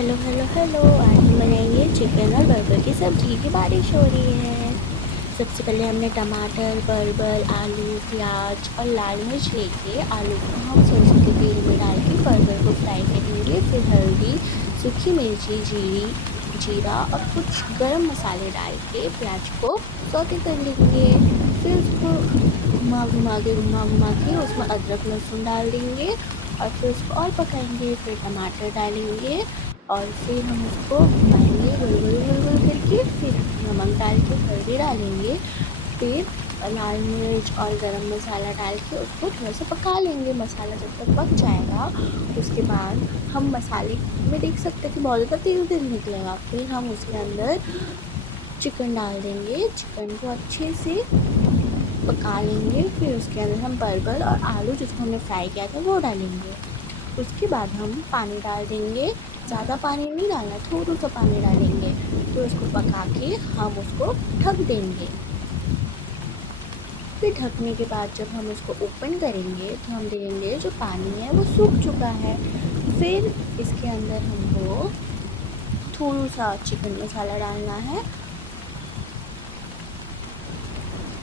Hello hello hello, आज हम बनाएंगे चिकन और बर्गर की सब्जी की बारिश हो रही है। सबसे पहले हमने टमाटर, परवल, आलू, प्याज और लाल मिर्च लेके आलू को हम सरसों के तेल में डाल के परवल को फ्राई करेंगे। फिर हल्दी, सूखी मिर्ची, जीरा और कुछ गरम मसाले डाल के प्याज को सौते कर लेंगे। फिर उसको घुमा घुमा के उसमें अदरक लहसुन डाल देंगे और फिर उसको और पकाएंगे। फिर टमाटर डालेंगे और फिर हम उसको घुमाएंगे गोल गोल गोल गोल करके। फिर नमक डाल के हल्दी डालेंगे। फिर लाल मिर्च और गरम मसाला डाल के उसको थोड़ा सा पका लेंगे। मसाला जब तक पक जाएगा उसके बाद हम मसाले में देख सकते हैं कि बहुत ज़्यादा तेल तेल निकलेगा। फिर हम उसके अंदर चिकन डाल देंगे। चिकन को अच्छे से पका लेंगे। फिर उसके अंदर हम परवल और आलू जिसको हमने फ्राई किया था वो डालेंगे। उसके बाद हम पानी डाल देंगे। ज़्यादा पानी नहीं डालना, थोड़ा सा पानी डालेंगे। फिर उसको पका के हम उसको ढक देंगे। फिर ढकने के बाद जब हम उसको ओपन करेंगे तो हम देखेंगे जो पानी है वो सूख चुका है। फिर इसके अंदर हमको थोड़ा सा चिकन मसाला डालना है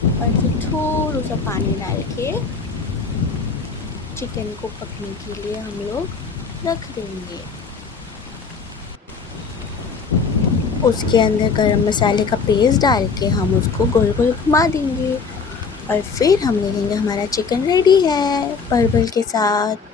और फिर थोड़ा सा पानी डाल के चिकन को पकने के लिए हम लोग रख देंगे। उसके अंदर गरम मसाले का पेस्ट डाल के हम उसको गोल गोल घुमा देंगे और फिर हम देखेंगे हमारा चिकन रेडी है परवल के साथ।